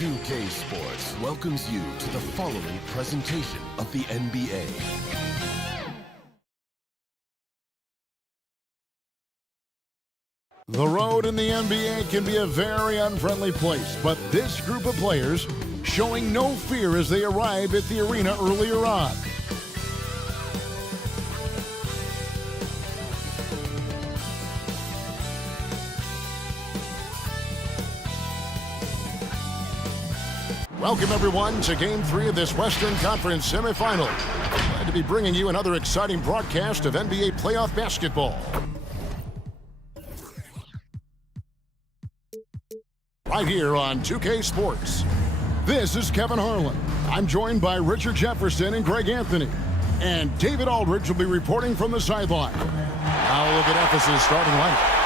2K Sports welcomes you to the following presentation of the NBA. The road in the NBA can be a very unfriendly place, but this group of players showing no fear as they arrive at the arena earlier on. Welcome everyone to Game 3 of this Western Conference semifinal. Glad to be bringing you another exciting broadcast of NBA playoff basketball. Right here on 2K Sports. This is Kevin Harlan. I'm joined by Richard Jefferson and Greg Anthony. And David Aldridge will be reporting from the sideline. Now look at Ephesus' starting lineup.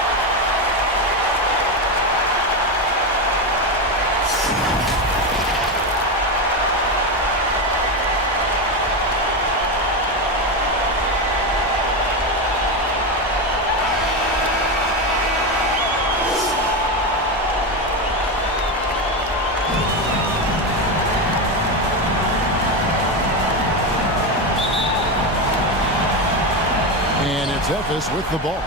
Ephes with the ball.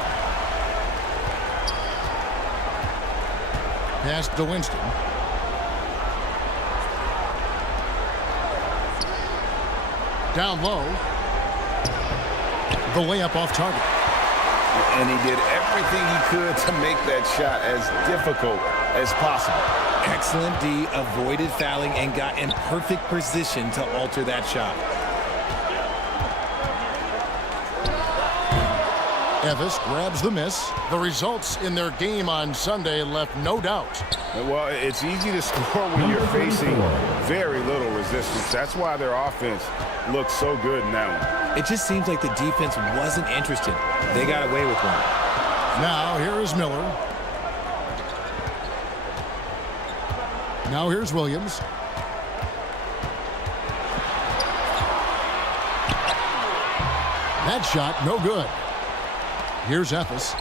Pass to Winston. Down low. The layup off target. And he did everything he could to make that shot as difficult as possible. Excellent D, avoided fouling and got in perfect position to alter that shot. Ephes grabs the miss. The results in their game on Sunday left no doubt. Well, it's easy to score when you're facing very little resistance. That's why their offense looks so good in that one. It just seems like the defense wasn't interested. They got away with one. Now here is Miller. Now here's Williams. That shot, no good. Here's Ephes.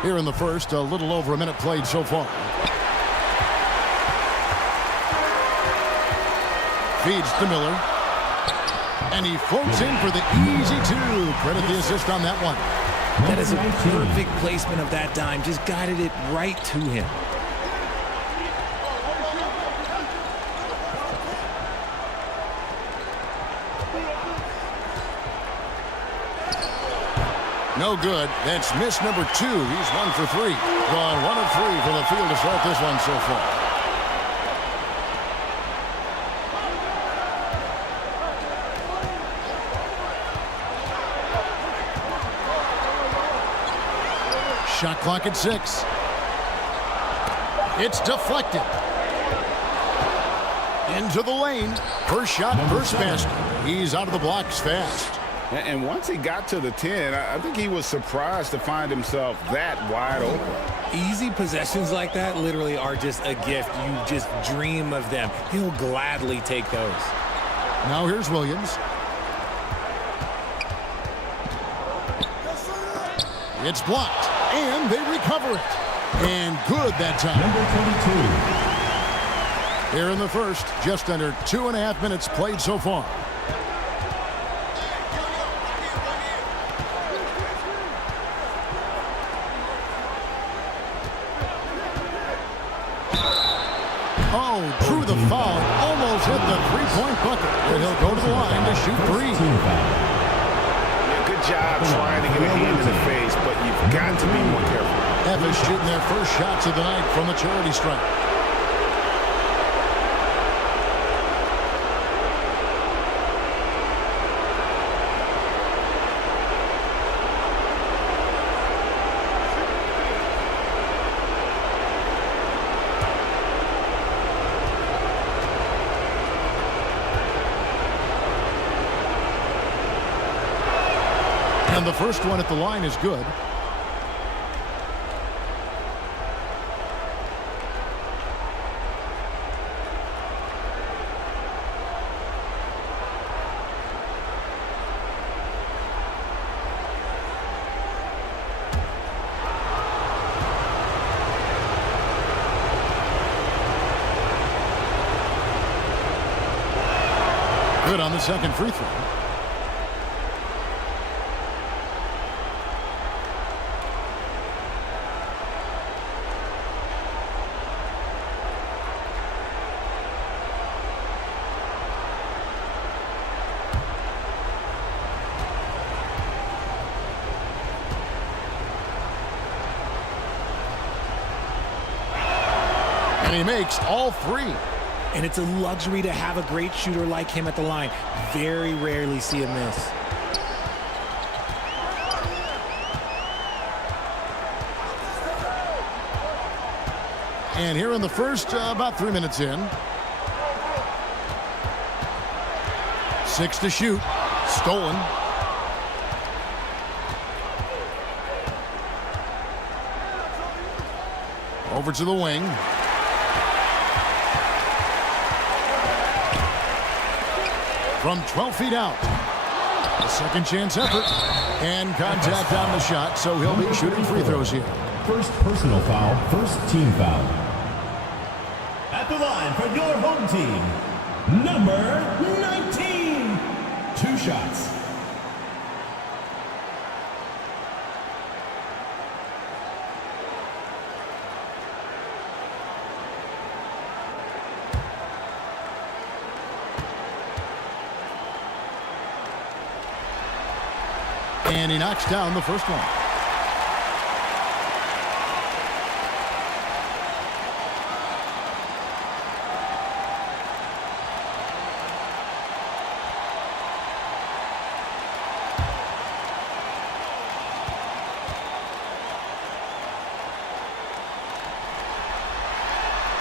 Here in the first, a little over a minute played so far. Feeds to Miller. And he floats in for the easy two. Credit the assist on that one. That is a perfect placement of that dime. Just guided it right to him. No good. That's miss number 2. He's 1 for 3. Gone 1 of 3 from the field to start this one so far. Shot clock at 6. It's deflected. Into the lane. First shot, first basket. He's out of the blocks fast. And once he got to the 10, I think he was surprised to find himself that wide open. Easy possessions like that literally are just a gift. You just dream of them. He'll gladly take those. Now here's Williams. It's blocked, and they recover it. And good that time. Number 22. Here in the first, just under 2.5 minutes played so far. Drew the foul, almost hit the three-point bucket, and he'll go to the line to shoot 3. Yeah, good job trying to get a hand in the face, but you've got to be more careful. Ephes shooting their first shots of the night from the charity stripe. And the first one at the line is good. Good on the second free throw. And he makes all three. And it's a luxury to have a great shooter like him at the line. Very rarely see him miss. And here in the first, about 3 minutes in. 6 to shoot. Stolen. Over to the wing. From 12 feet out. A second chance effort. And contact on the shot, so he'll be shooting free throws here. First personal foul, first team foul. At the line for your home team, number 19. 2 shots. And he knocks down the first one.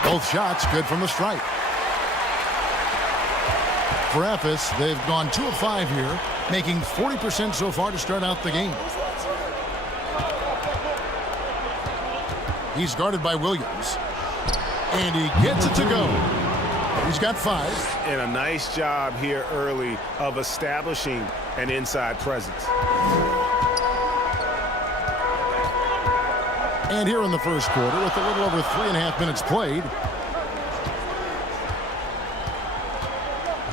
Both shots good from the stripe. For Ephes, they've gone 2 of 5 here, making 40% so far to start out the game. He's guarded by Williams. And he gets it to go. He's got 5. And a nice job here early of establishing an inside presence. And here in the first quarter, with a little over 3.5 minutes played.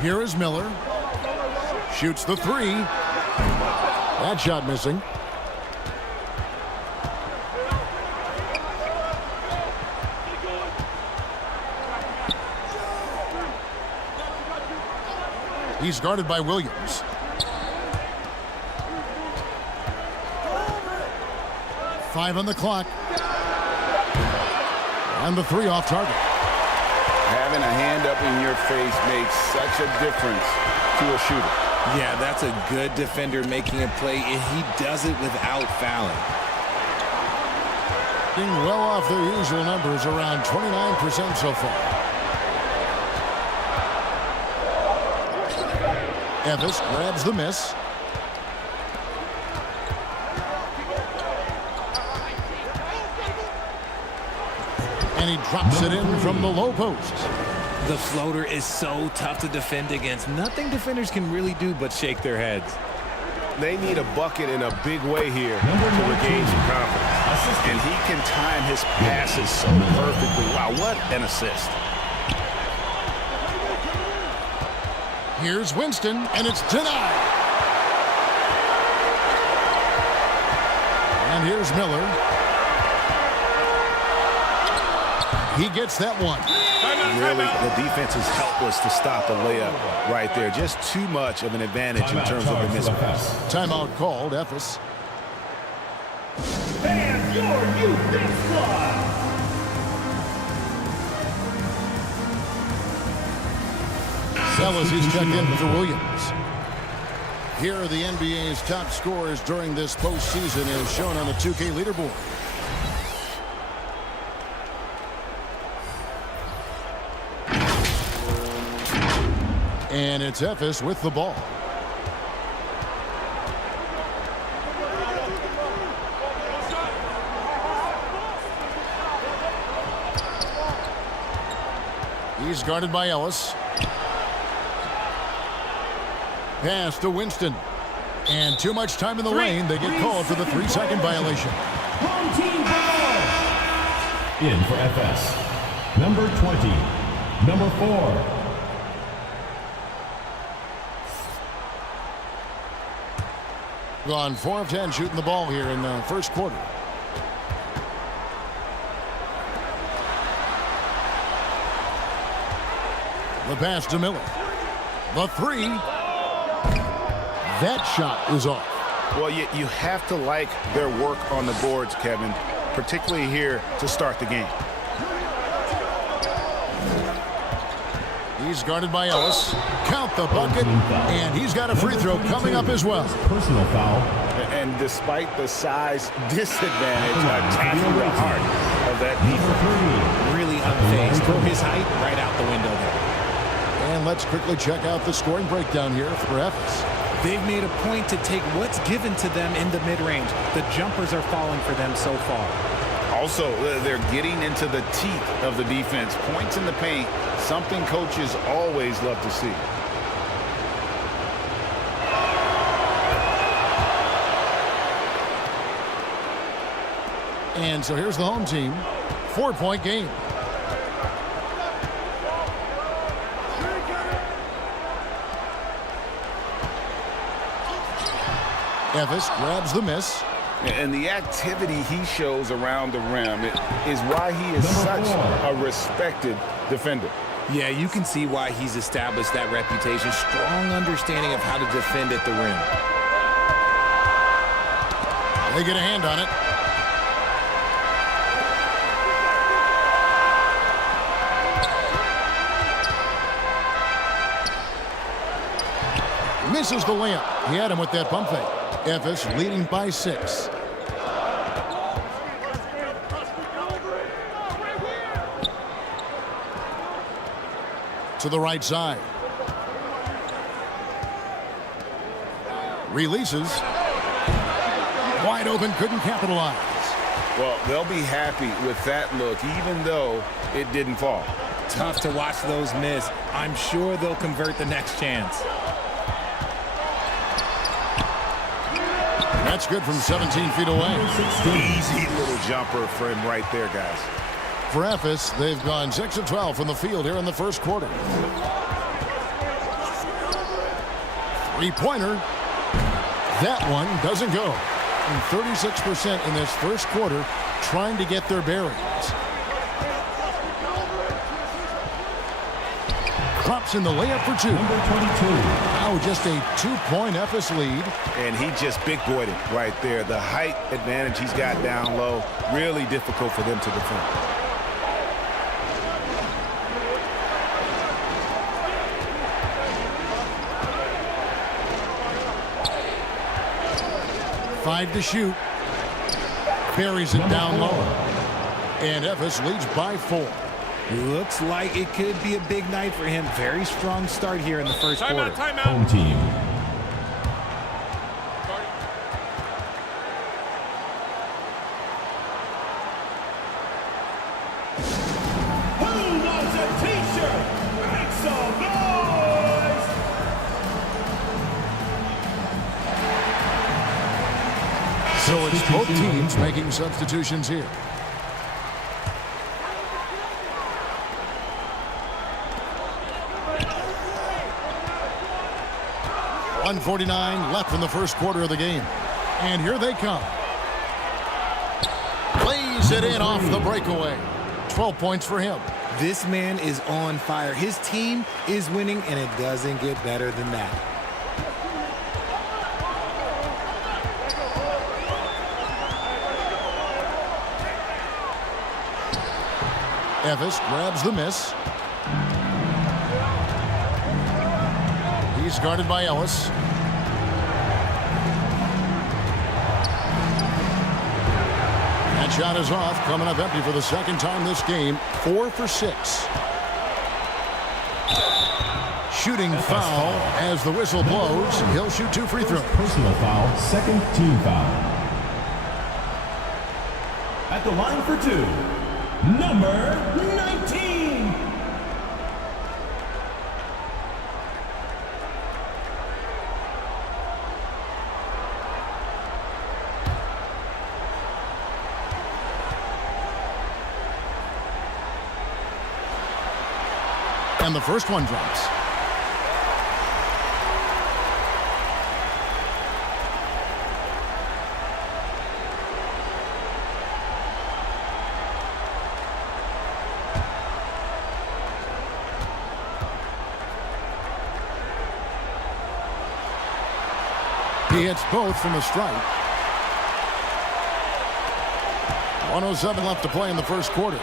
Here is Miller. Shoots the 3. That shot missing. He's guarded by Williams. Five on the clock. And the 3 off target. Having a hand up in your face makes such a difference to a shooter. Yeah, that's a good defender making a play, and he does it without fouling. Being well off their usual numbers, around 29% so far. Ephes grabs the miss. And he drops it in from the low post. The floater is so tough to defend against. Nothing defenders can really do but shake their heads. They need a bucket in a big way here to regain some confidence. And he can time his passes so perfectly. Wow, what an assist. Here's Winston, and it's denied. And here's Miller. He gets that one. Really, the defense is helpless to stop the layup right there. Just too much of an advantage in terms of the mismatch. Timeout called, Ephes. And your youth big squad. Sellas is checked in for Williams. Here are the NBA's top scorers during this postseason as shown on the 2K leaderboard. And it's Ephes with the ball. He's guarded by Ellis. Pass to Winston. And too much time in the lane. They get called for the 3-second violation. Home team ball. In for FS. Number 20. Number 4. Gone 4 of 10 shooting the ball here in the first quarter. The pass to Miller. The three. That shot is off. Well, you have to like their work on the boards, Kevin, particularly here to start the game. He's guarded by Ellis. Count the bucket, and he's got a free throw coming up as well. Personal foul. And despite the size disadvantage, attacking the heart of that defense. Really unfazed. Throw his height right out the window there. And let's quickly check out the scoring breakdown here for Ephes. They've made a point to take what's given to them in the mid-range. The jumpers are falling for them so far. Also, they're getting into the teeth of the defense. Points in the paint, something coaches always love to see. And so here's the home team. 4-point game. Ephes grabs the miss. And the activity he shows around the rim is why he is such a respected defender. Yeah, you can see why he's established that reputation. Strong understanding of how to defend at the rim. They get a hand on it. Misses the layup. He had him with that pump fake. Ephes leading by 6. To the right side. Releases. Wide open, couldn't capitalize. Well, they'll be happy with that look, even though it didn't fall. Tough to watch those miss. I'm sure they'll convert the next chance. That's good from 17 feet away. Easy little jumper for him right there, guys. For Ephes, they've gone 6 of 12 from the field here in the first quarter. Three-pointer. That one doesn't go. And 36% in this first quarter trying to get their bearings. Drops in the layup for 2. Number 22. Now just a 2-point Ephes lead. And he just big-boyed it right there. The height advantage he's got down low, really difficult for them to defend. Five to shoot. Buries it down low. And Ephes leads by 4. Looks like it could be a big night for him. Very strong start here in the first quarter. Timeout. Home team. Who wants a t-shirt? Make some noise! So it's both teams making substitutions here. .149 left in the first quarter of the game. And here they come. Plays it in off the breakaway. 12 points for him. This man is on fire. His team is winning, and it doesn't get better than that. Ephes grabs the miss. He's guarded by Ellis. That shot is off, coming up empty for the second time this game. 4 for 6. Shooting foul as the whistle blows. He'll shoot 2 free throws. Personal foul, second team foul. At the line for 2, number 19. And the first one drops. He hits both from the strike. 1:07 left to play in the first quarter.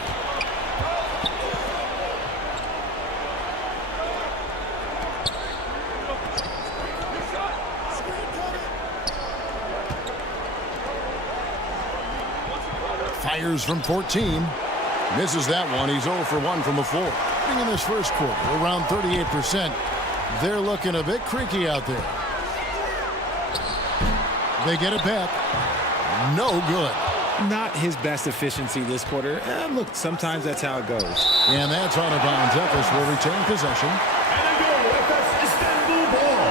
Fires from 14. Misses that one. He's 0 for 1 from the floor. In this first quarter, around 38%. They're looking a bit creaky out there. They get it back. No good. Not his best efficiency this quarter. Look, sometimes that's how it goes. And that's out of bounds. Efes will retain possession. And a goal, Efes Istanbul ball.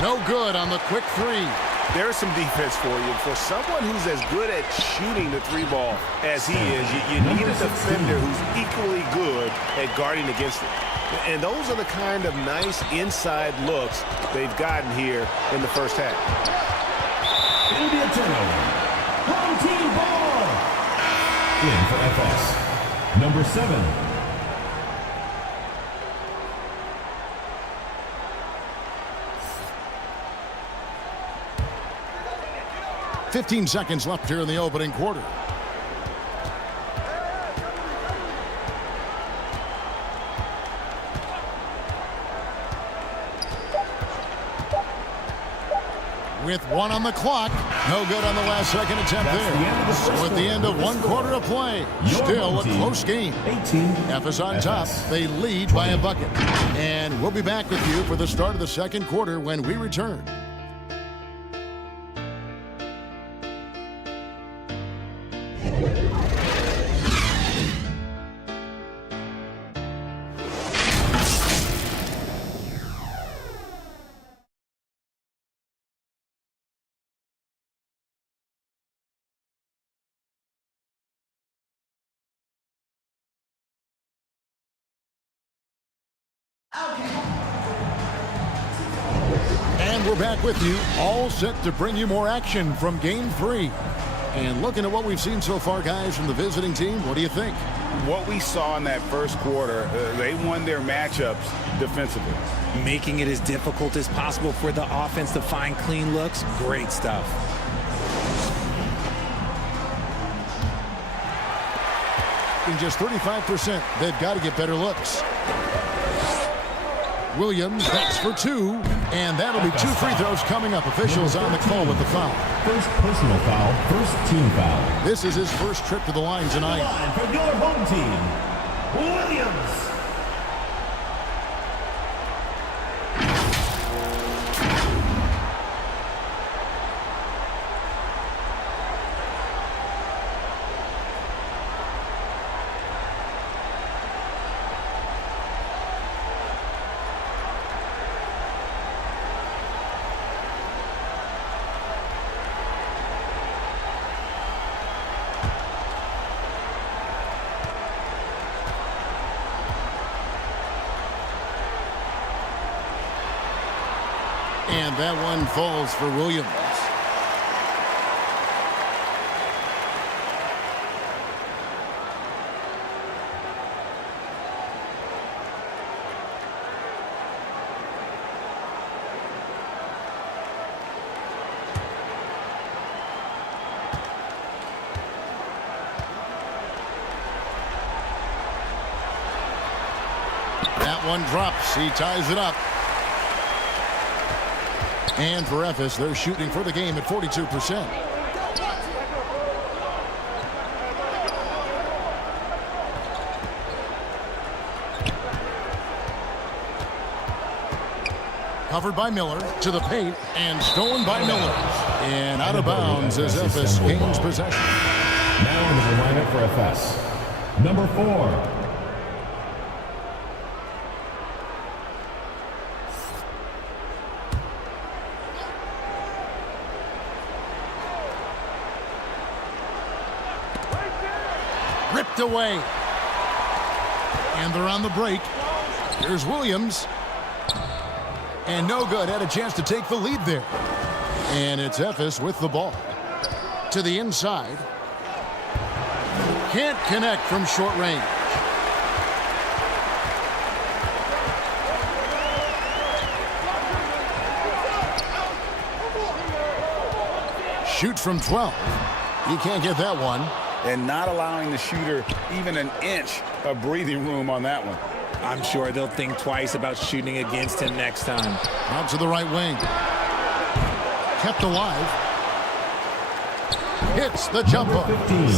No good on the quick three. There's some defense for you. For someone who's as good at shooting the three ball as he is, you need a defender who's equally good at guarding against it. And those are the kind of nice inside looks they've gotten here in the first half. It'll be a turnover. Home team ball. In for FS. Number 7. 15 seconds left here in the opening quarter. With 1 on the clock. No good on the last second attempt there. So at the end of 1 quarter of play, still a close game. Efes on top. They lead by a bucket. And we'll be back with you for the start of the second quarter when we return. And we're back with you, all set to bring you more action from Game 3. And looking at what we've seen so far, guys, from the visiting team, what do you think? What we saw in that first quarter, they won their matchups defensively. Making it as difficult as possible for the offense to find clean looks. Great stuff. In just 35%, they've got to get better looks. Williams backs for 2, and that'll be 2 free throws coming up. Officials on the call with the foul. First personal foul, first team foul. This is his first trip to the line tonight. Line for your home team, Williams. And that one falls for Williams. That one drops. He ties it up. And for Efes, they're shooting for the game at 42%. Covered by Miller to the paint and stolen by Miller. And out of bounds as Efes gains possession. Now into the lineup for Efes. Number 4. Ripped away. And they're on the break. Here's Williams. And no good. Had a chance to take the lead there. And it's Efes with the ball. To the inside. Can't connect from short range. Shoots from 12. He can't get that one. And not allowing the shooter even an inch of breathing room on that one. I'm sure they'll think twice about shooting against him next time. Out to the right wing. Kept alive. Hits the jumper.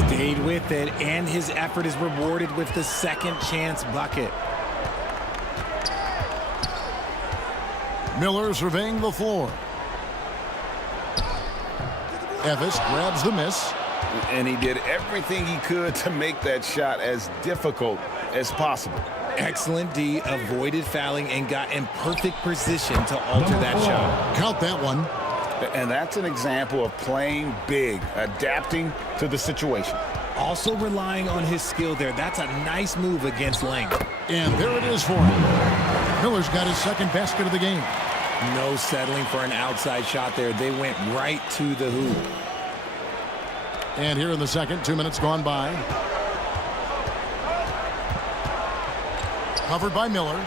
Stayed with it, and his effort is rewarded with the second chance bucket. Miller surveying the floor. Efes grabs the miss. And he did everything he could to make that shot as difficult as possible. Excellent D, avoided fouling and got in perfect position to alter that shot. Count that one. And that's an example of playing big, adapting to the situation. Also relying on his skill there. That's a nice move against length. And there it is for him. Miller's got his second basket of the game. No settling for an outside shot there. They went right to the hoop. And here in the second, 2 minutes gone by. Covered by Miller.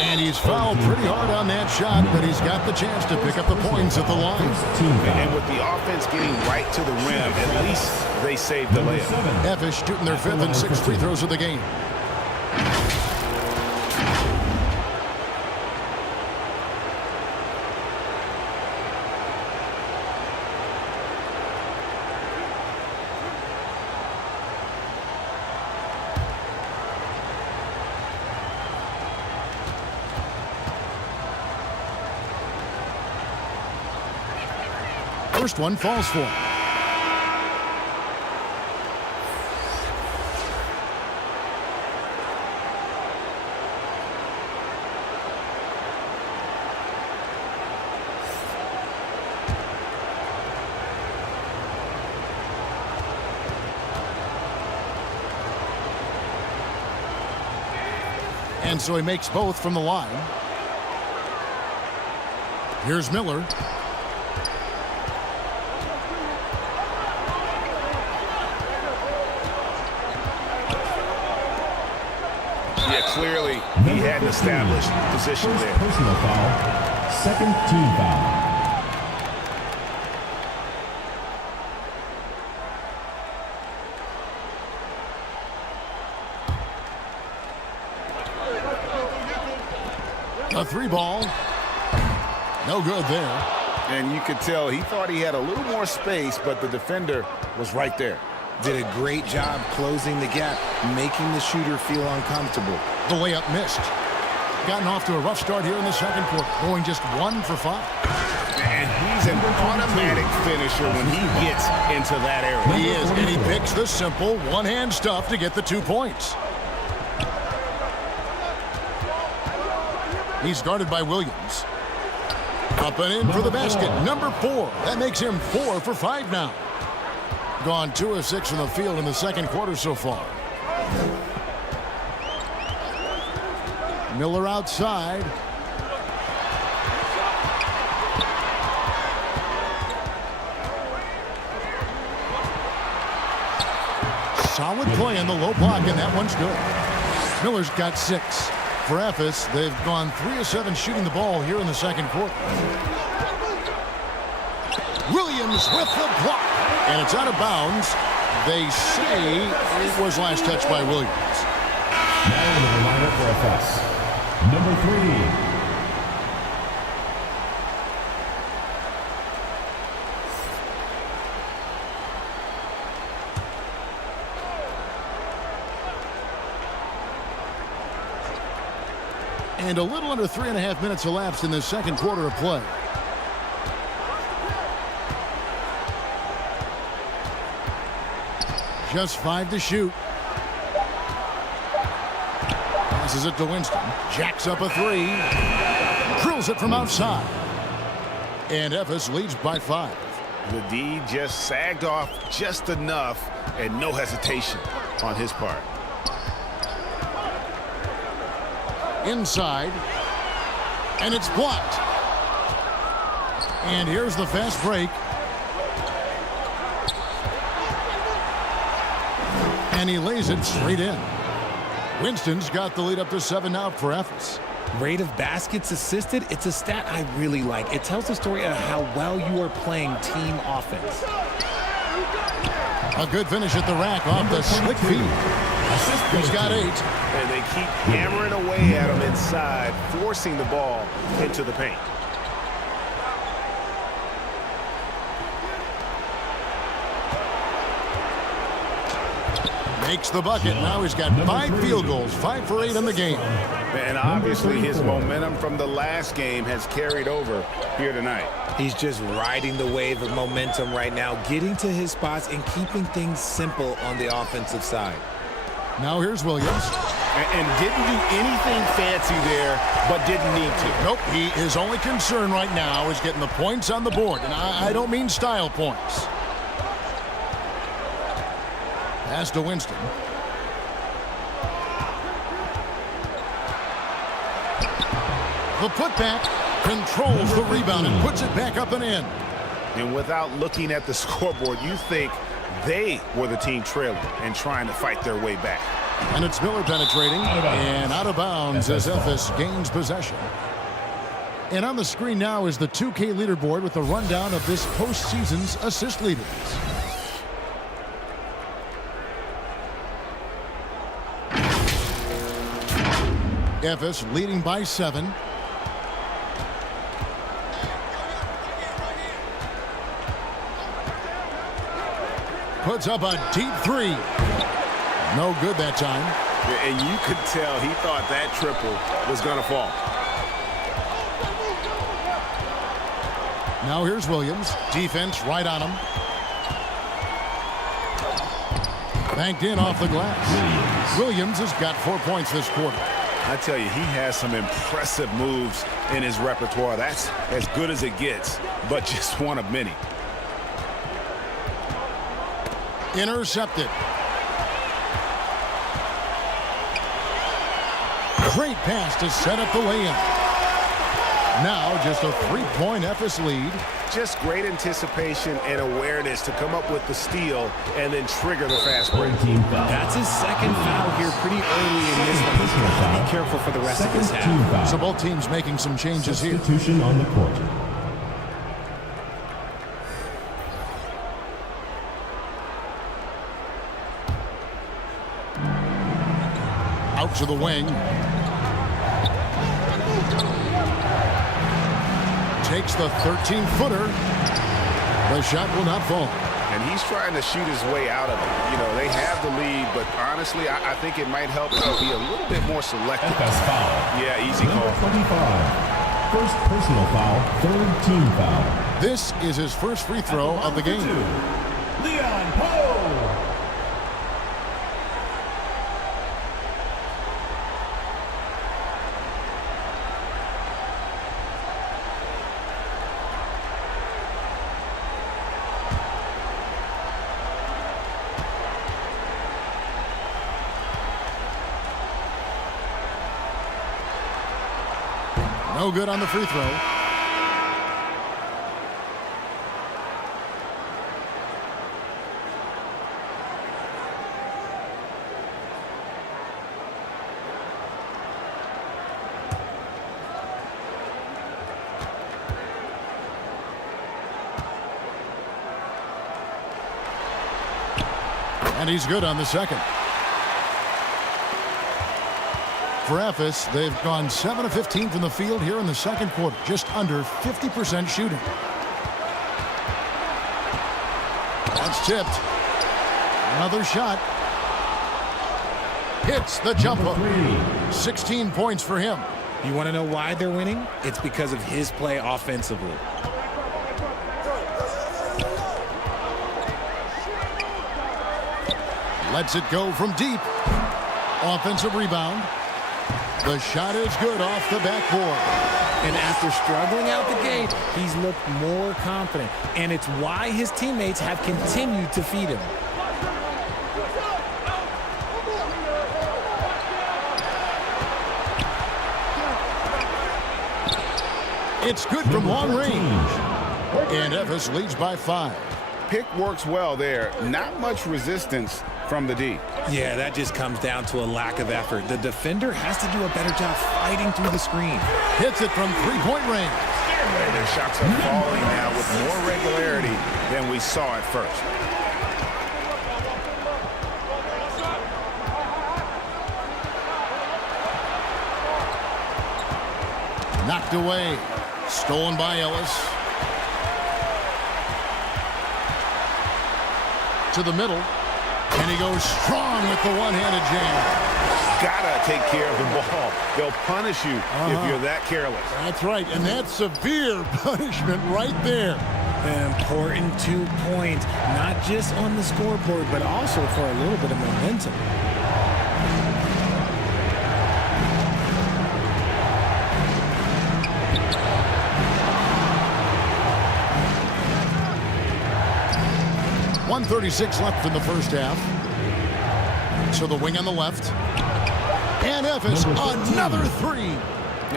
And he's fouled pretty hard on that shot, but he's got the chance to pick up the points at the line. And with the offense getting right to the rim, at least they saved the layup. Efes shooting their 5th and 6th free throws of the game. First one falls for him. And so he makes both from the line. Here's Miller. Yeah, clearly he had an established position there. Personal foul. Second team foul. A 3 ball. No good there. And you could tell he thought he had a little more space, but the defender was right there. Did a great job closing the gap, making the shooter feel uncomfortable. The layup missed. Gotten off to a rough start here in the second quarter, going just 1 for 5. And he's an automatic finisher when he gets into that area. He is, and he picks the simple one-hand stuff to get the 2 points. He's guarded by Williams. Up and in for the basket, number 4. That makes him 4 for 5 now. Gone 2 of 6 from the field in the second quarter so far. Miller outside. Solid play in the low block, and that one's good. Miller's got 6. For Efes, they've gone 3 of 7 shooting the ball here in the second quarter. Williams with the block. And it's out of bounds. They say it was last touched by Williams. Now in the lineup for Efes. Number 3. And a little under 3.5 minutes elapsed in the second quarter of play. Just 5 to shoot. Passes it to Winston. Jacks up a 3. Drills it from outside. And Efes leads by 5. The D just sagged off just enough and no hesitation on his part. Inside. And it's blocked. And here's the fast break. And he lays it straight in. Winston's got the lead up to 7 now for Ephes. Rate of baskets assisted, it's a stat I really like. It tells the story of how well you are playing team offense. A good finish at the rack off the slick feed. He's got 8. And they keep hammering away at him inside, forcing the ball into the paint. Makes the bucket. Now he's got 5 field goals, 5 for 8 in the game. And obviously his momentum from the last game has carried over here tonight. He's just riding the wave of momentum right now, getting to his spots and keeping things simple on the offensive side. Now here's Williams. And didn't do anything fancy there, but didn't need to. Nope, his only concern right now is getting the points on the board. And I don't mean style points. Pass to Winston. The putback controls the rebound and puts it back up and in. And without looking at the scoreboard, you think they were the team trailing and trying to fight their way back. And it's Miller penetrating and out of bounds as Ephes gains possession. And on the screen now is the 2K leaderboard with a rundown of this postseason's assist leaders. Ephes leading by 7. Puts up a deep 3. No good that time. And you could tell he thought that triple was going to fall. Now here's Williams. Defense right on him. Banked in off the glass. Williams has got 4 points this quarter. I tell you, he has some impressive moves in his repertoire. That's as good as it gets, but just one of many. Intercepted. Great pass to set up the lay-in. Now just a 3-point Ephes lead. Just great anticipation and awareness to come up with the steal and then trigger the fast break. That's his second foul here pretty early in this one. He's got to be careful for the rest of this half. So both teams making some changes here. Substitution on the court. Out to the wing. Takes the 13-footer. The shot will not fall. And he's trying to shoot his way out of it. You know, they have the lead, but honestly, I think it might help to be a little bit more selective. Yeah, easy call. Number 25. First personal foul, third team foul. This is his first free throw of the game. Leon Poe. No good on the free throw. And he's good on the second. For Ephes, they've gone 7 of 15 from the field here in the second quarter, just under 50% shooting. That's tipped. Another shot. Hits the jumper. 16 points for him. You want to know why they're winning? It's because of his play offensively. Lets it go from deep. Offensive rebound. The shot is good off the backboard. And after struggling out the gate, he's looked more confident. And it's why his teammates have continued to feed him. It's good from long range. And Efes leads by 5. Pick works well there. Not much resistance from the D. Yeah, that just comes down to a lack of effort. The defender has to do a better job fighting through the screen. Hits it from three-point range. Their shots are falling now with more regularity than we saw at first. Knocked away. Stolen by Ellis. To the middle. And he goes strong with the one-handed jam. Gotta take care of the ball. They'll punish you if you're that careless. That's right, and that's severe punishment right there. An important 2 points, not just on the scoreboard, but also for a little bit of momentum. .136 left in the first half. So the wing on the left. And Efes, another 3.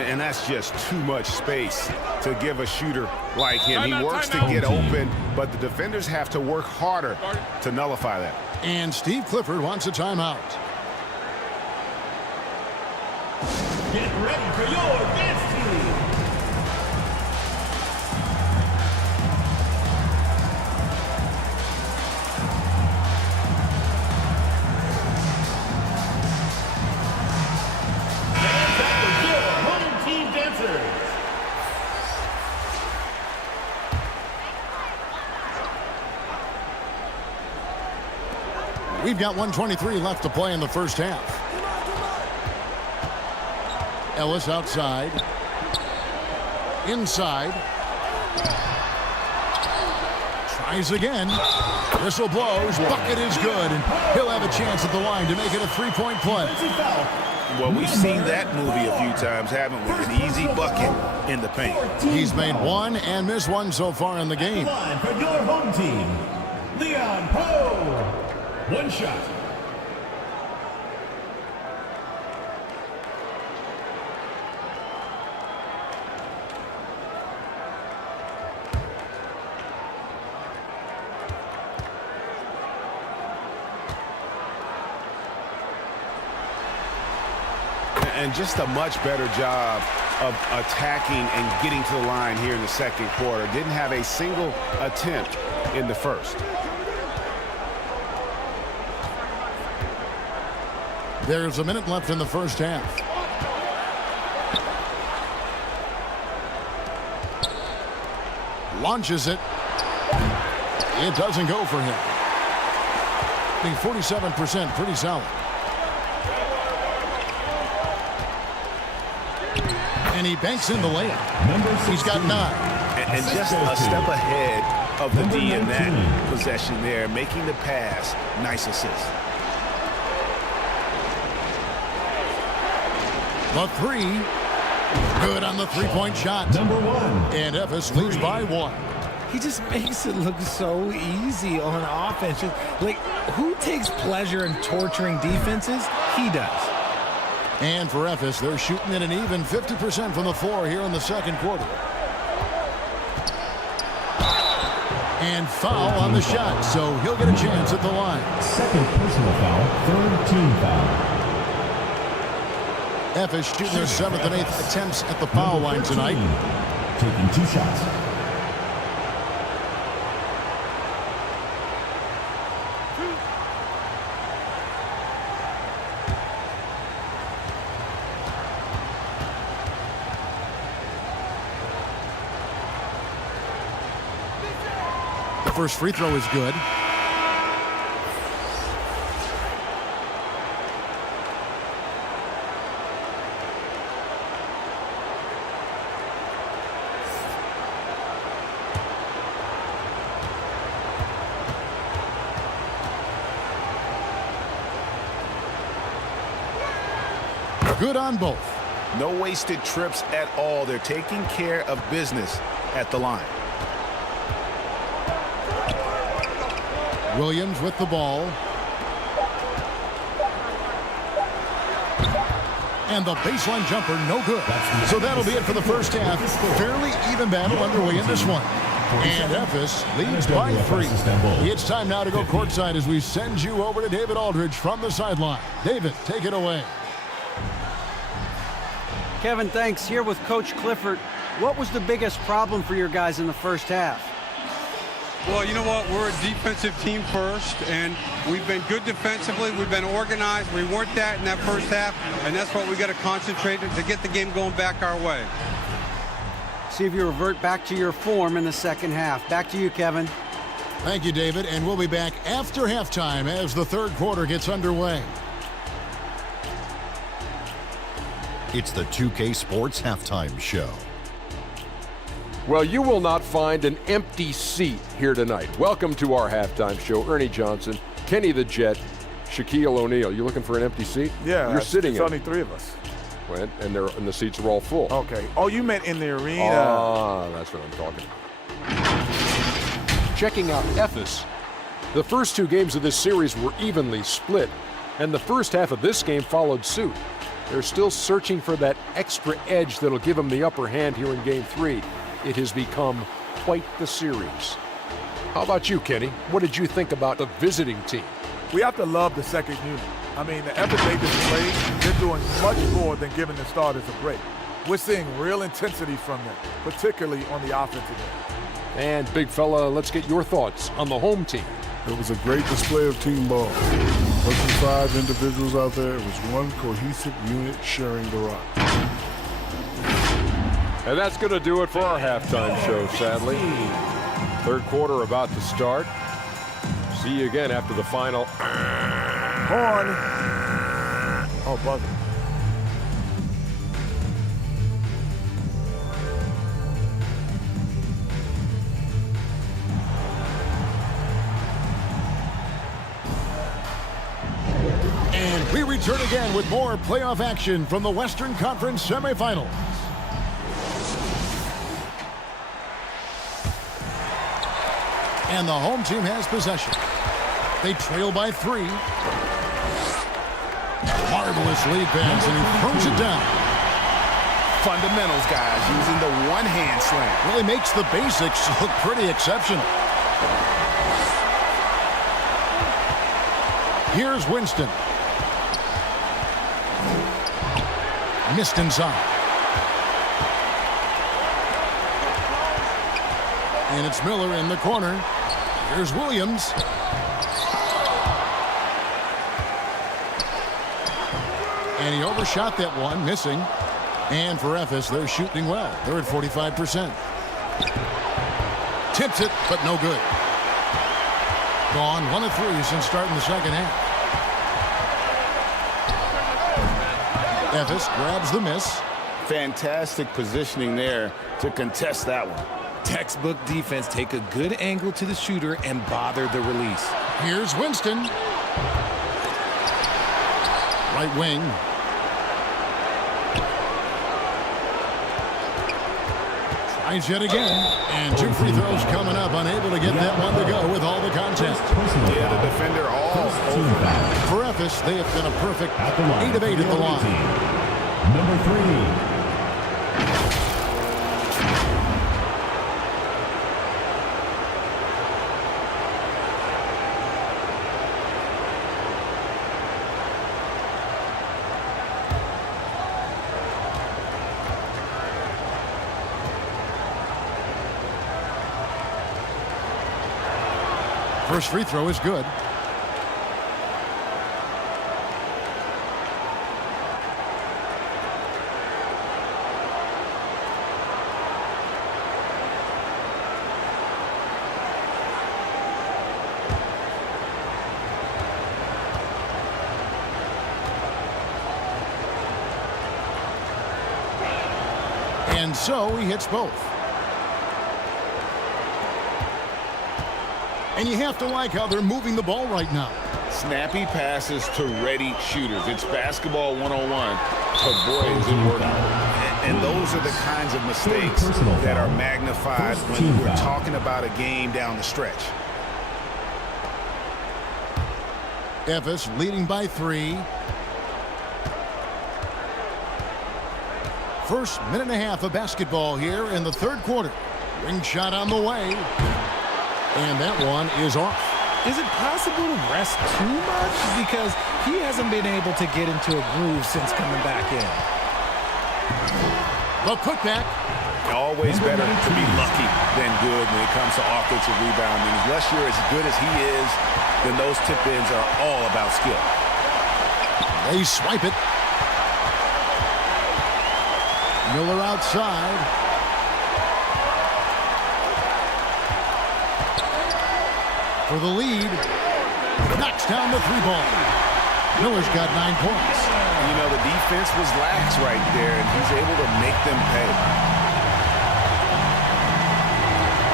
And that's just too much space to give a shooter like him. He works to get open, but the defenders have to work harder to nullify that. And Steve Clifford wants a timeout. Get ready for your dance team. We've got 1:23 left to play in the first half. Ellis outside. Inside. Tries again. Whistle blows. Bucket is good. And he'll have a chance at the line to make it a 3-point play. Well, we've seen that movie a few times, haven't we? An easy bucket in the paint. He's made one and missed one so far in the game. Line for your home team, Leon Poe. One shot. And just a much better job of attacking and getting to the line here in the second quarter. Didn't have a single attempt in the first. There's a minute left in the first half. Launches it. It doesn't go for him. I think 47%, pretty solid. And he banks in the layup. He's got 9. And just a step ahead of the D in that possession there, making the pass. Nice assist. The 3. Good on the 3-point shot. Number 1. And Efes leads by 1. He just makes it look so easy on offense. Like, who takes pleasure in torturing defenses? He does. And for Efes, they're shooting at an even 50% from the floor here in the second quarter. And foul on the shot, so he'll get a chance at the line. Second personal foul, third team foul. Efes shooting their 7th and 8th attempts at the foul line tonight. Taking 2 shots. The first free throw is good. Good on both. No wasted trips at all. They're taking care of business at the line. Williams with the ball. And the baseline jumper, no good. So that'll be it for the first half. Fairly even battle underway in this one. And Ephes leads by 3. It's time now to go courtside as we send you over to David Aldridge from the sideline. David, take it away. Kevin, thanks. Here with Coach Clifford. What was the biggest problem for your guys in the first half? Well, you know what? We're a defensive team first, and we've been good defensively. We've been organized. We weren't that in that first half, and that's what we got to concentrate on to get the game going back our way. See if you revert back to your form in the second half. Back to you, Kevin. Thank you, David, and we'll be back after halftime as the third quarter gets underway. It's the 2K Sports Halftime Show. Well, you will not find an empty seat here tonight. Welcome to our halftime show. Ernie Johnson, Kenny the Jet, Shaquille O'Neal. You looking for an empty seat? Yeah, you're sitting it's in. only 3 of us. And the seats are all full. Okay. Oh, you meant in the arena. Ah, that's what I'm talking about. Checking out Ephes. The first 2 games of this series were evenly split, and the first half of this game followed suit. They're still searching for that extra edge that'll give them the upper hand here in Game 3. It has become quite the series. How about you, Kenny? What did you think about the visiting team? We have to love the second unit. I mean, the effort they displayed, they're doing much more than giving the starters a break. We're seeing real intensity from them, particularly on the offensive end. And big fella, let's get your thoughts on the home team. It was a great display of team ball. Wasn't 5 individuals out there. It was one cohesive unit sharing the rock. And that's going to do it for our halftime show, sadly. Third quarter about to start. See you again after the final. Horn. Oh, buzzer. And we return again with more playoff action from the Western Conference semifinals. And the home team has possession. They trail by 3. Marvelous lead pass, and he throws it down. Fundamentals, guys, using the one-hand slam. Really makes the basics look pretty exceptional. Here's Winston. Missed inside. And it's Miller in the corner. Here's Williams. And he overshot that one, missing. And for Ephes, they're shooting well. They're at 45%. Tips it, but no good. Gone 1 of 3 since starting the second half. Ephes grabs the miss. Fantastic positioning there to contest that one. Textbook defense. Take a good angle to the shooter and bother the release. Here's Winston. Right wing. Tries yet again. And 2 free throws coming up. Unable to get that one to go with all the contact. Yeah, the defender all over. For Ephes, they have been a perfect 8 of 8 at the line. Number 3. First free throw is good. And so he hits both. And you have to like how they're moving the ball right now. Snappy passes to ready shooters. It's basketball 101. But boy, is it working. And those are the kinds of mistakes that are magnified when we're talking about a game down the stretch. Ephes leading by 3. First minute and a half of basketball here in the third quarter. Ring shot on the way. And that one is off. Is it possible to rest too much? Because he hasn't been able to get into a groove since coming back in. The putback. Always better to be lucky than good when it comes to offensive rebounding. Unless you're as good as he is, then those tip-ins are all about skill. They swipe it. Miller outside. For the lead. Knocks down the three ball. Miller's got 9 points. You know, the defense was lax right there, and he's able to make them pay.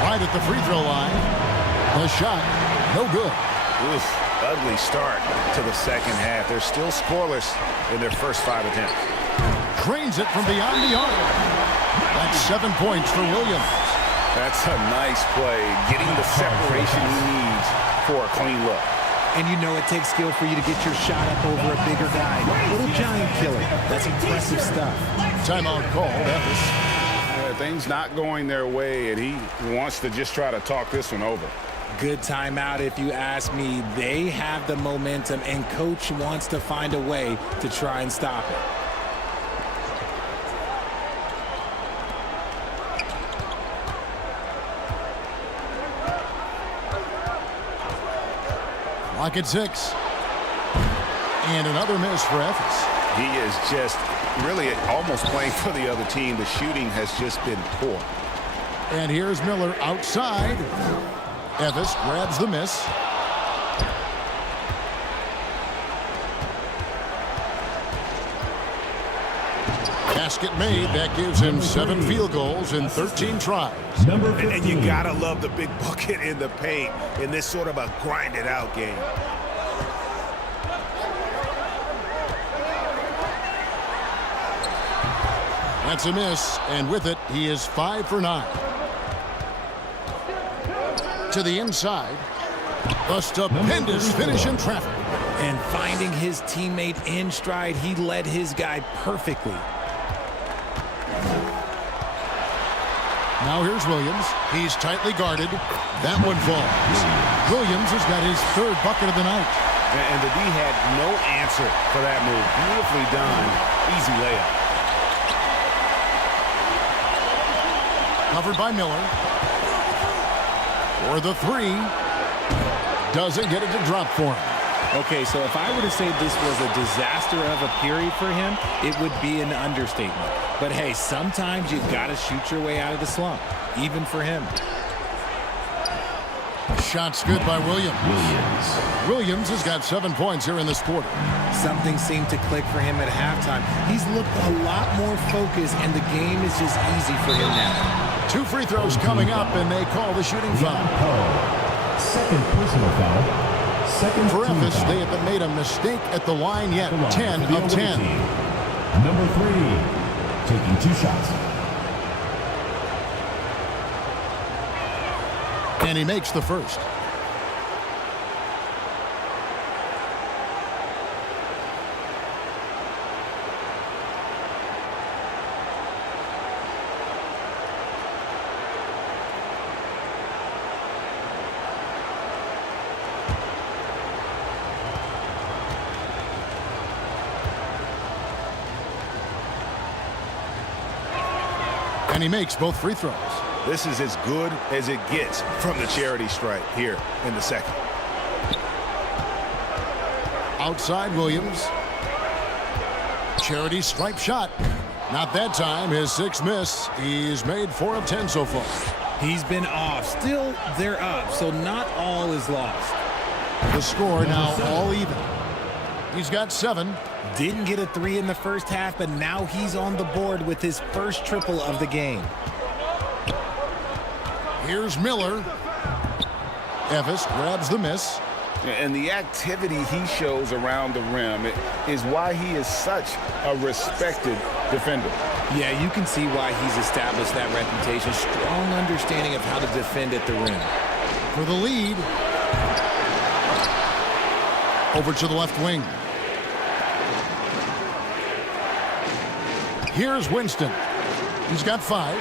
Right at the free throw line. The shot, no good. Oof, ugly start to the second half. They're still scoreless in their first 5 attempts. Drains it from beyond the arc. That's 7 points for Williams. That's a nice play, getting the separation he needs for a clean look. And you know it takes skill for you to get your shot up over a bigger guy. Little giant killer. That's impressive stuff. Timeout call. Things not going their way, and he wants to just try to talk this one over. Good timeout if you ask me. They have the momentum, and coach wants to find a way to try and stop it. Lock at 6. And another miss for Ephes. He is just really almost playing for the other team. The shooting has just been poor. And here's Miller outside. Ephes grabs the miss. Basket made. That gives him 7 field goals in 13 tries. And you gotta love the big bucket in the paint in this sort of a grinded out game. That's a miss, and with it, he is 5 for 9. To the inside. A stupendous finish in traffic. And finding his teammate in stride, he led his guy perfectly. Now here's Williams. He's tightly guarded. That one falls. Williams has got his 3rd bucket of the night. And the D had no answer for that move. Beautifully done. Easy layup. Covered by Miller. For the 3. Doesn't get it to drop for him. Okay, so if I were to say this was a disaster of a period for him, it would be an understatement. But hey, sometimes you've got to shoot your way out of the slump, even for him. Shot's good by Williams. Williams has got 7 points here in this quarter. Something seemed to click for him at halftime. He's looked a lot more focused, and the game is just easy for him now. 2 free throws coming up, and they call the shooting foul. Second personal foul. For Ephes, they haven't made a mistake at the line yet. 10 of 10. Number 3, taking 2 shots. And he makes the first. And he makes both free throws. This is as good as it gets from the charity stripe here in the second. Outside Williams. Charity stripe shot. Not that time. His 6th miss. He's made 4 of 10 so far. He's been off. Still, they're up, so not all is lost. The score now all even. He's got 7. Didn't get a 3 in the first half, but now he's on the board with his first triple of the game. Here's Miller. Ephes grabs the miss. And the activity he shows around the rim is why he is such a respected defender. Yeah, you can see why he's established that reputation. Strong understanding of how to defend at the rim. For the lead. Over to the left wing. Here's Winston. He's got 5.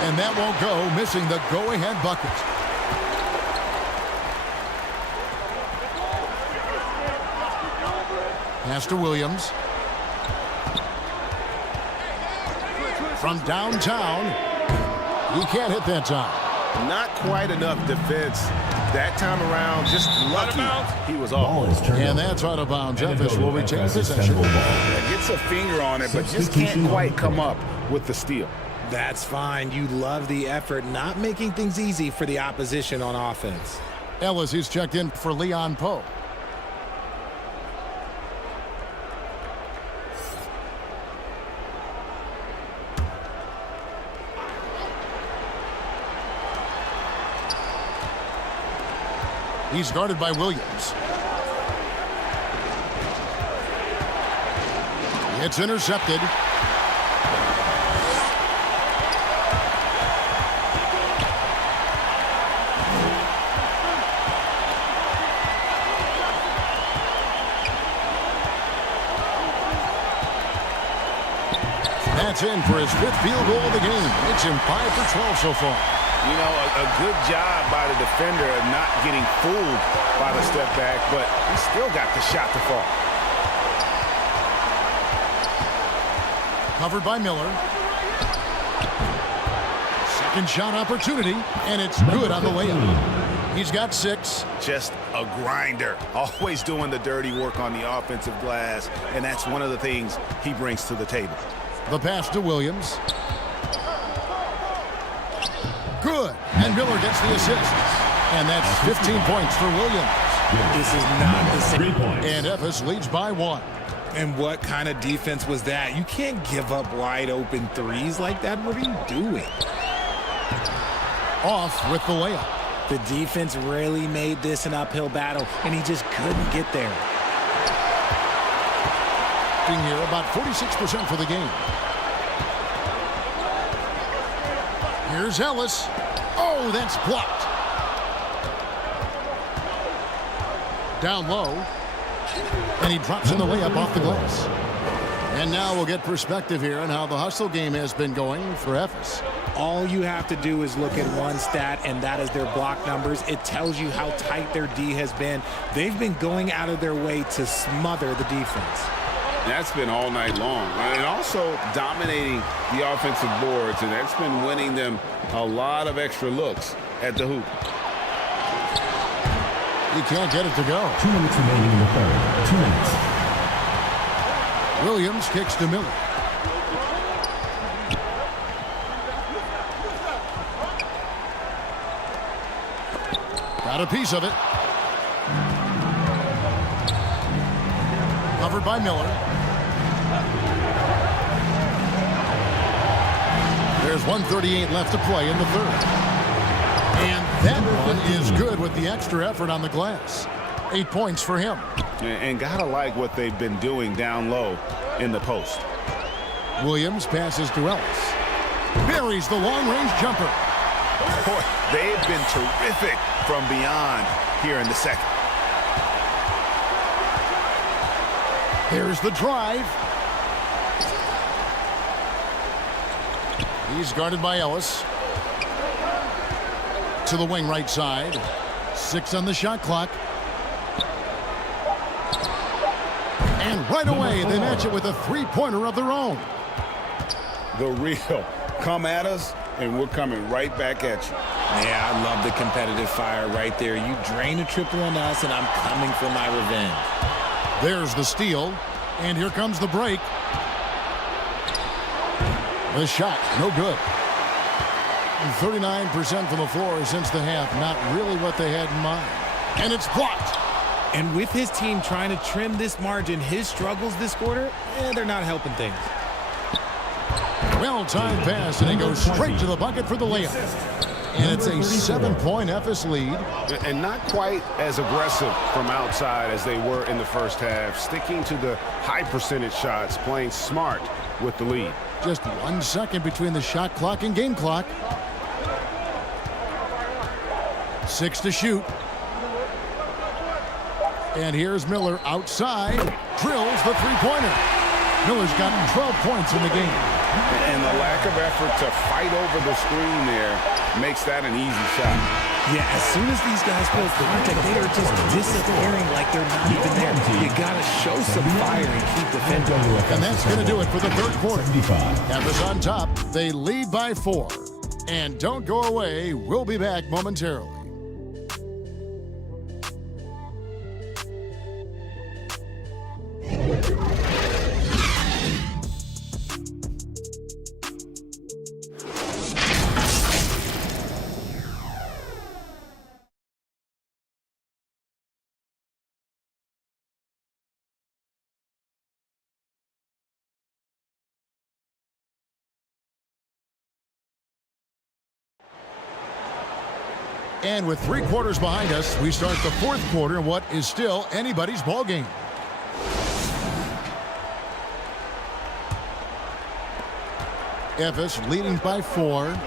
And that won't go, missing the go-ahead bucket. Pass to Williams. From downtown, he can't hit that time. Not quite enough defense that time around. Just lucky he was off. And that's out of bounds. Memphis will retain possession. Gets a finger on it, but just can't quite come up with the steal. That's fine. You love the effort, not making things easy for the opposition on offense. Ellis is checked in for Leon Poe. He's guarded by Williams. It's intercepted. That's in for his 5th field goal of the game. Makes him 5 for 12 so far. You know, a good job by the defender of not getting fooled by the step back, but he still got the shot to fall. Covered by Miller. Second shot opportunity, and it's good on the layup. He's got 6. Just a grinder. Always doing the dirty work on the offensive glass, and that's one of the things he brings to the table. The pass to Williams. Good. And Miller gets the assist. And that's 15 points for Williams. This is not the same. And Memphis leads by 1. And what kind of defense was that? You can't give up wide open threes like that. What are you doing? Off with the layup. The defense really made this an uphill battle, and he just couldn't get there. Here about 46% for the game. Here's Ellis. Oh, that's blocked. Down low. And he drops in the layup off the glass. And now we'll get perspective here on how the hustle game has been going for Memphis. All you have to do is look at one stat, and that is their block numbers. It tells you how tight their D has been. They've been going out of their way to smother the defense. That's been all night long. And also dominating the offensive boards, and that's been winning them a lot of extra looks at the hoop. He can't get it to go. 2 minutes remaining in the third. 2 minutes. Williams kicks to Miller. Got a piece of it. Covered by Miller. There's 1:38 left to play in the third. And that one is good with the extra effort on the glass. 8 points for him. And gotta like what they've been doing down low in the post. Williams passes to Ellis. Buries the long-range jumper. Boy, they've been terrific from beyond here in the second. Here's the drive. He's guarded by Ellis. To the wing right side. 6 on the shot clock. And right away, they match it with a three-pointer of their own. The real come at us, and we're coming right back at you. Yeah, I love the competitive fire right there. You drain a triple on us, and I'm coming for my revenge. There's the steal, and here comes the break. The shot, no good. 39% from the floor since the half. Not really what they had in mind. And it's blocked. And with his team trying to trim this margin, his struggles this quarter, they're not helping things. Well-timed pass, and it goes straight to the bucket for the layup. And it's a 7-point Memphis lead. And not quite as aggressive from outside as they were in the first half. Sticking to the high percentage shots, playing smart with the lead. Just 1 second between the shot clock and game clock. 6 to shoot. And here's Miller outside. Drills the three-pointer. Miller's got 12 points in the game. And the lack of effort to fight over the screen there makes that an easy shot. Yeah, as soon as these guys feel contact, they are just disappearing like they're not even there. You got to show some fire and keep defending. And that's going to do it for the third quarter. Memphis on top. They lead by 4. And don't go away. We'll be back momentarily. And with 3 quarters behind us, we start the fourth quarter in what is still anybody's ball game. Memphis leading by 4.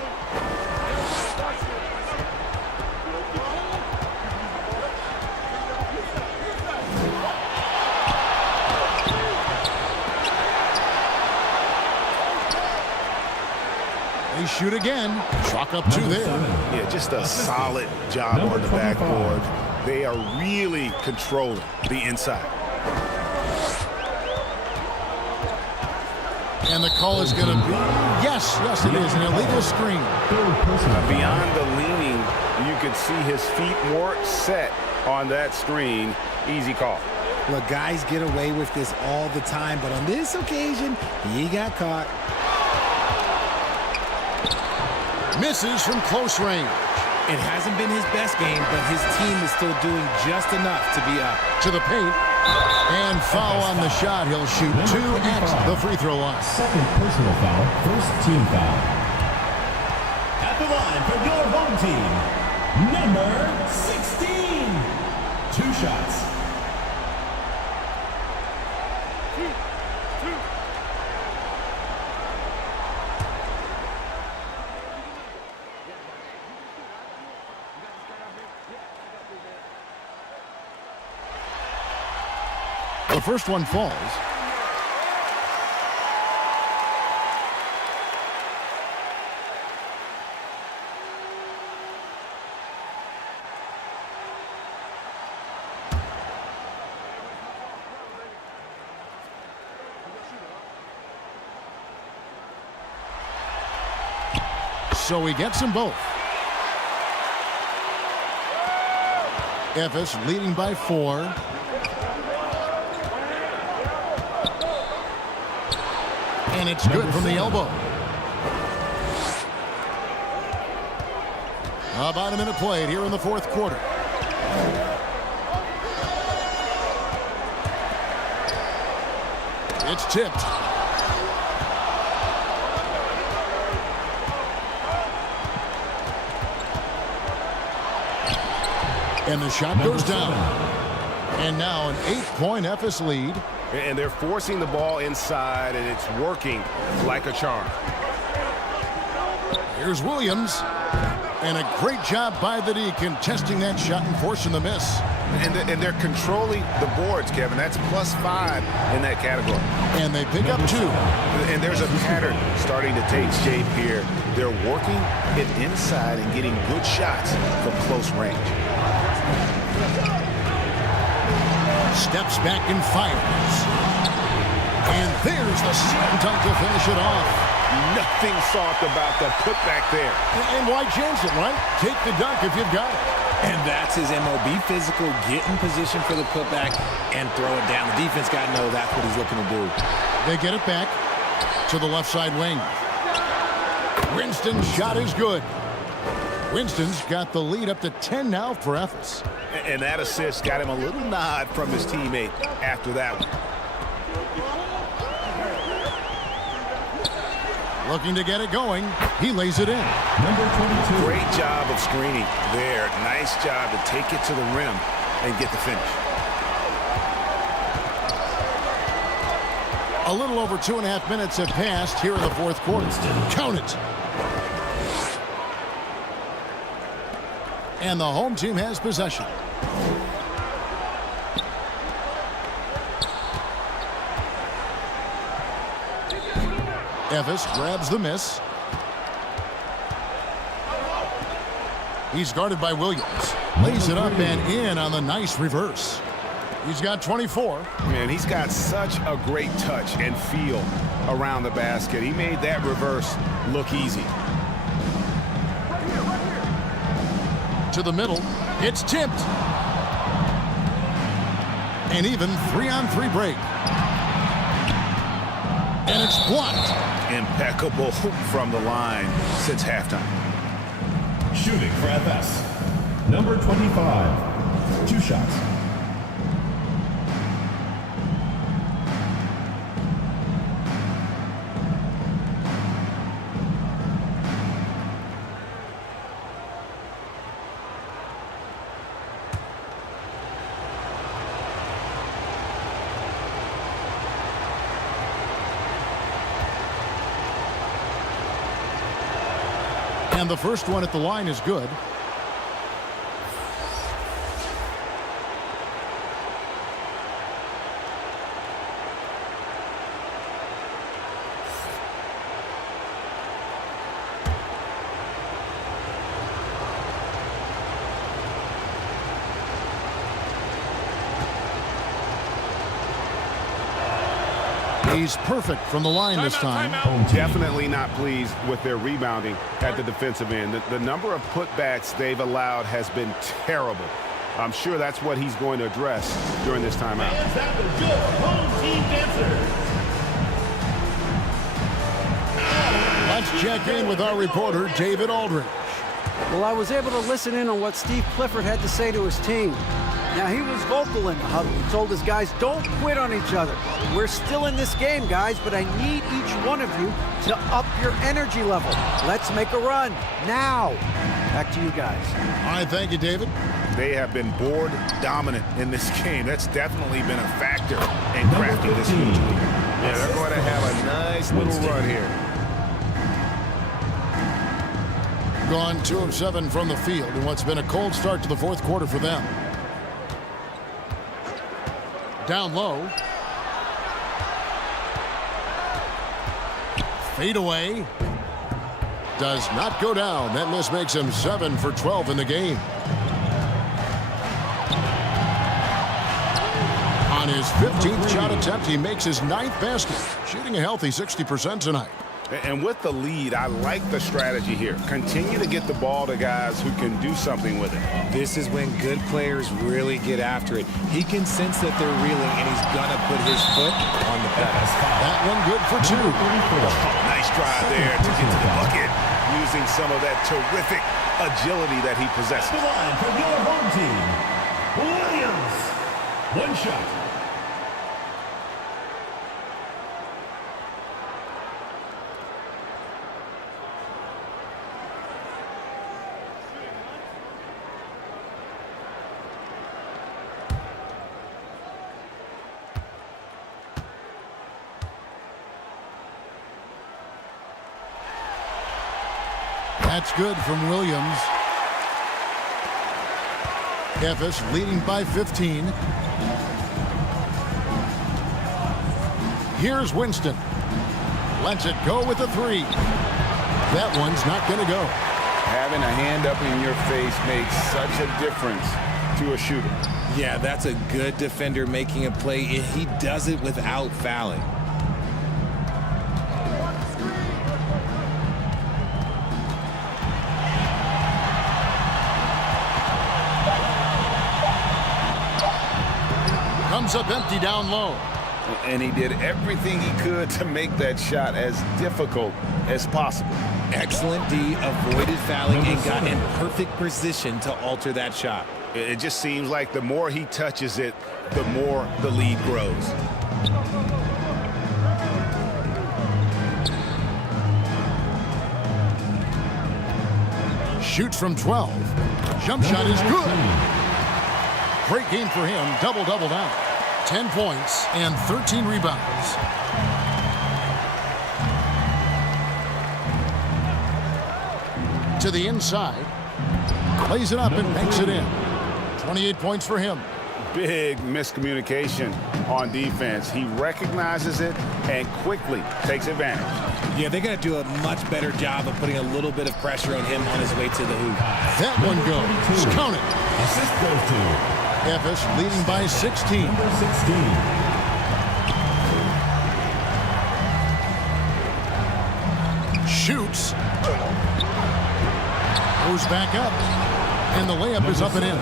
They shoot again. Chalk up 2 there. Yeah, just a solid job on the backboard. They are really controlling the inside. And the call is going to be, yes, it is, an illegal screen. Beyond the leaning, you could see his feet more set on that screen. Easy call. Look, guys get away with this all the time, but on this occasion, he got caught. Misses from close range. It hasn't been his best game, but his team is still doing just enough to be up. To the paint. And foul on the shot. He'll shoot 2 at the free throw line. Second personal foul, first team foul. At the line for your home team, number 16. 2 shots. The first one falls. So he gets them both. Memphis leading by 4. And it's good from the elbow. About a minute played here in the fourth quarter. It's tipped. And the shot goes down. And now an 8-point Memphis lead. And they're forcing the ball inside, and it's working like a charm. Here's Williams. And a great job by the D contesting that shot and forcing the miss. And they're controlling the boards, Kevin. That's +5 in that category. And they pick up 2. And there's a pattern starting to take shape here. They're working it inside and getting good shots from close range. Steps back and fires. And there's the slam dunk to finish it off. Nothing soft about the putback there. And why chance it, right? Take the dunk if you've got it. And that's his MO. Be physical, get in position for the putback, and throw it down. The defense got to know that's what he's looking to do. They get it back to the left side wing. Winston's shot is good. Winston's got the lead up to 10 now for Memphis. And that assist got him a little nod from his teammate after that one. Looking to get it going. He lays it in. Number 22. Great job of screening there. Nice job to take it to the rim and get the finish. A little over 2.5 minutes have passed here in the fourth quarter. Count it. And the home team has possession. Evis grabs the miss. He's guarded by Williams. Lays it up and in on the nice reverse. He's got 24. Man, he's got such a great touch and feel around the basket. He made that reverse look easy. To the middle. It's tipped. An even 3-on-3 break. And it's blocked. Impeccable from the line since halftime. Shooting for FS. Number 25. 2 shots. And the first one at the line is good. He's perfect from the line this time. Definitely not pleased with their rebounding at the defensive end. The number of putbacks they've allowed has been terrible. I'm sure that's what he's going to address during this timeout. Let's check in with our reporter, David Aldridge. Well, I was able to listen in on what Steve Clifford had to say to his team. Now, he was vocal in the huddle. He told his guys, don't quit on each other. We're still in this game, guys, but I need each one of you to up your energy level. Let's make a run now. Back to you guys. All right, thank you, David. They have been board dominant in this game. That's definitely been a factor in crafting this huge lead. Yeah, they're going to have a nice little run here. Gone 2 of 7 from the field in what's been a cold start to the fourth quarter for them. Down low. Fade away. Does not go down. That miss makes him 7 for 12 in the game. On his 15th shot attempt, he makes his 9th basket, shooting a healthy 60% tonight. And with the lead, I like the strategy here. Continue to get the ball to guys who can do something with it. This is when good players really get after it. He can sense that they're reeling, and he's going to put his foot on the pedal. That one good for 2. Nice drive there to get to the bucket, using some of that terrific agility that he possesses. The line for your home team, Williams. 1 shot. That's good from Williams. Evis leading by 15. Here's Winston. Lets it go with a 3. That one's not going to go. Having a hand up in your face makes such a difference to a shooter. Yeah, that's a good defender making a play. He does it without fouling. Comes up empty down low. And he did everything he could to make that shot as difficult as possible. Excellent D, avoided fouling and got in perfect position to alter that shot. It just seems like the more he touches it, the more the lead grows. Shoots from 12. Jump shot is good. Great game for him. Double-double now. 10 points and 13 rebounds. To the inside. Lays it up and makes it in. 28 points for him. Big miscommunication on defense. He recognizes it and quickly takes advantage. Yeah, they're going to do a much better job of putting a little bit of pressure on him on his way to the hoop. That one goes. Count it. Assist goes to Efes leading by 16. number 16. Shoots. Goes back up. And the layup is up and in.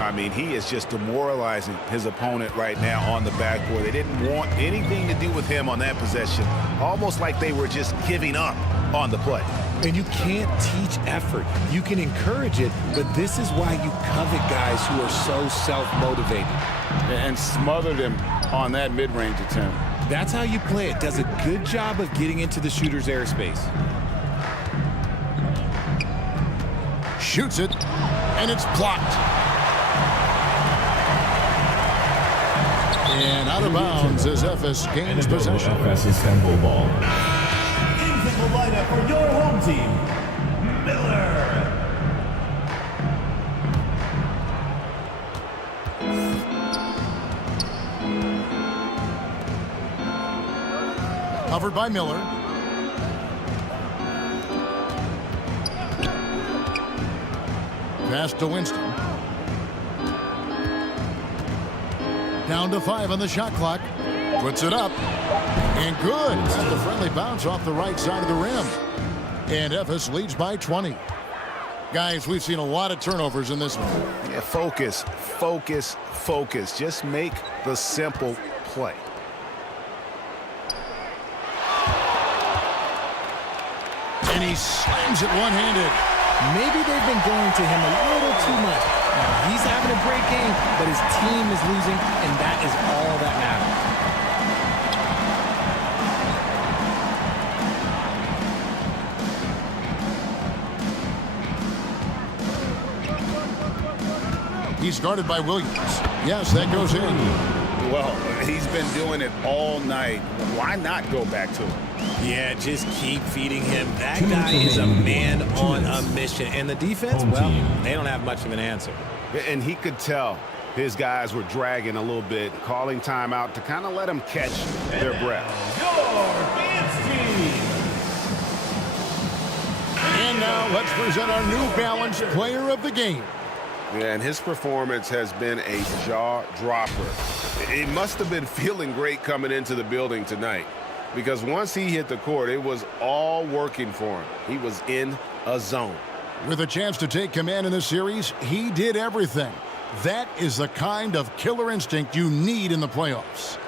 I mean, he is just demoralizing his opponent right now on the backboard. They didn't want anything to do with him on that possession. Almost like they were just giving up on the play. And you can't teach effort. You can encourage it, but this is why you covet guys who are so self-motivated. And smothered him on that mid-range attempt. That's how you play it. Does a good job of getting into the shooter's airspace. Shoots it, and it's blocked. And out of bounds as Efes gains possession. Efes Istanbul ball. Into the lineup for your home team, Miller. Covered by Miller. Pass to Winston. Down to 5 on the shot clock. Puts it up. And good. Got the friendly bounce off the right side of the rim. And Efes leads by 20. Guys, we've seen a lot of turnovers in this one. Yeah, focus, focus, focus. Just make the simple play. And he slams it one-handed. Maybe they've been going to him a little too much. Now, he's having a great game, but his team is losing, and that is all that matters. He's guarded by Williams. Yes, that goes in. Well, he's been doing it all night. Why not go back to him? Yeah, just keep feeding him. That guy is a man on a mission. And the defense, well, they don't have much of an answer. And he could tell his guys were dragging a little bit, calling timeout to kind of let them catch their breath. And now let's present our New Balance player of the game. Yeah, and his performance has been a jaw-dropper. He must have been feeling great coming into the building tonight, because once he hit the court, it was all working for him. He was in a zone. With a chance to take command in this series, he did everything. That is the kind of killer instinct you need in the playoffs.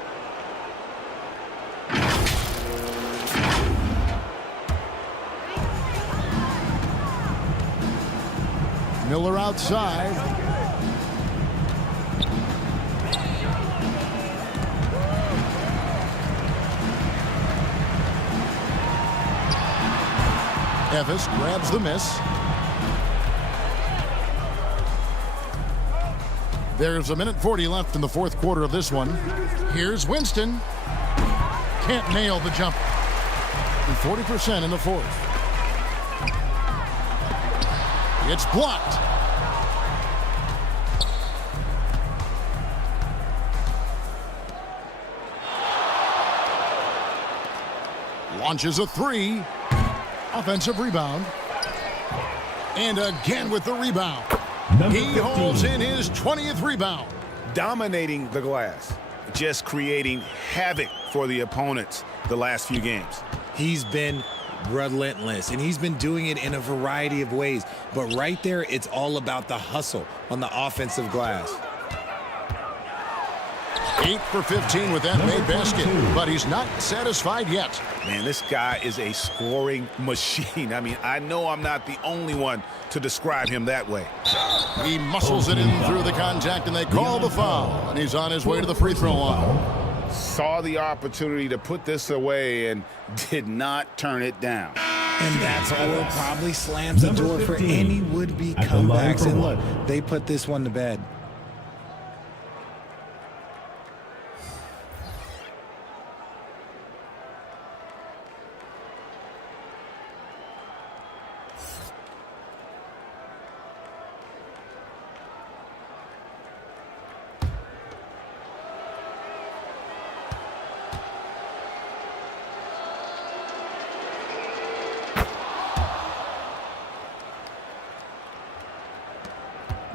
Miller outside. Efes grabs the miss. There's a minute 40 left in the fourth quarter of this one. Here's Winston. Can't nail the jumper. And 40% in the fourth. It's blocked. Launches a three. Offensive rebound. And again with the rebound. He holds in his 20th rebound. Dominating the glass. Just creating havoc for the opponents the last few games. He's been relentless, and he's been doing it in a variety of ways. But right there, it's all about the hustle on the offensive glass. 8 for 15 with that made basket, but he's not satisfied yet. Man, this guy is a scoring machine. I mean, I know I'm not the only one to describe him that way. He muscles it in through the contact, and they call the foul. And he's on his way to the free throw line. Saw the opportunity to put this away and did not turn it down. And that score probably slams the door for any would-be comebacks. And look, they put this one to bed.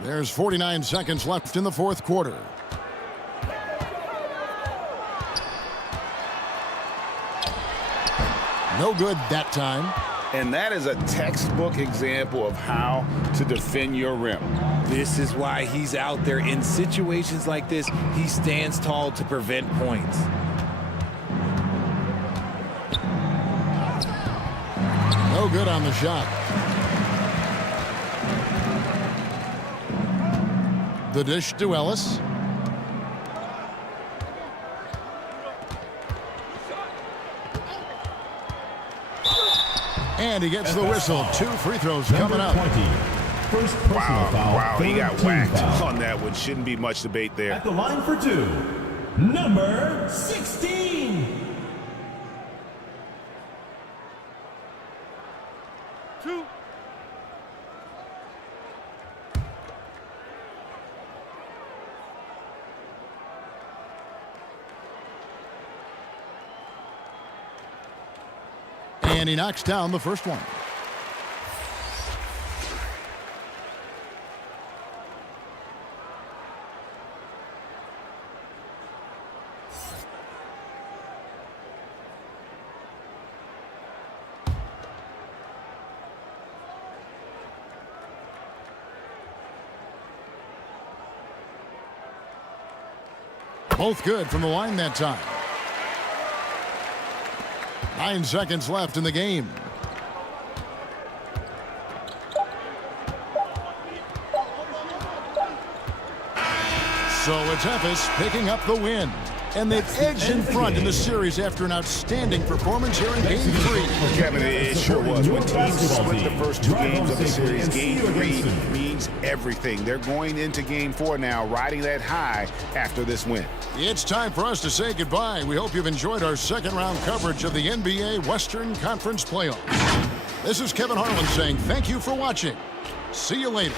There's 49 seconds left in the fourth quarter. No good that time. And that is a textbook example of how to defend your rim. This is why he's out there in situations like this. He stands tall to prevent points. No good on the shot. The dish to Ellis. And he gets the whistle. 2 free throws coming up. First personal foul. Wow, he got team whacked foul. on that one. Shouldn't be much debate there. At the line for 2, number 16. And he knocks down the first one. Both good from the line that time. 9 seconds left in the game. So it's Ephes picking up the win. And they've edged in front in the series after an outstanding performance here in Game 3. Kevin, it sure was. When teams split the first 2 games of the series, Game 3 means everything. They're going into Game 4 now, riding that high after this win. It's time for us to say goodbye. We hope you've enjoyed our second-round coverage of the NBA Western Conference Playoffs. This is Kevin Harlan saying thank you for watching. See you later.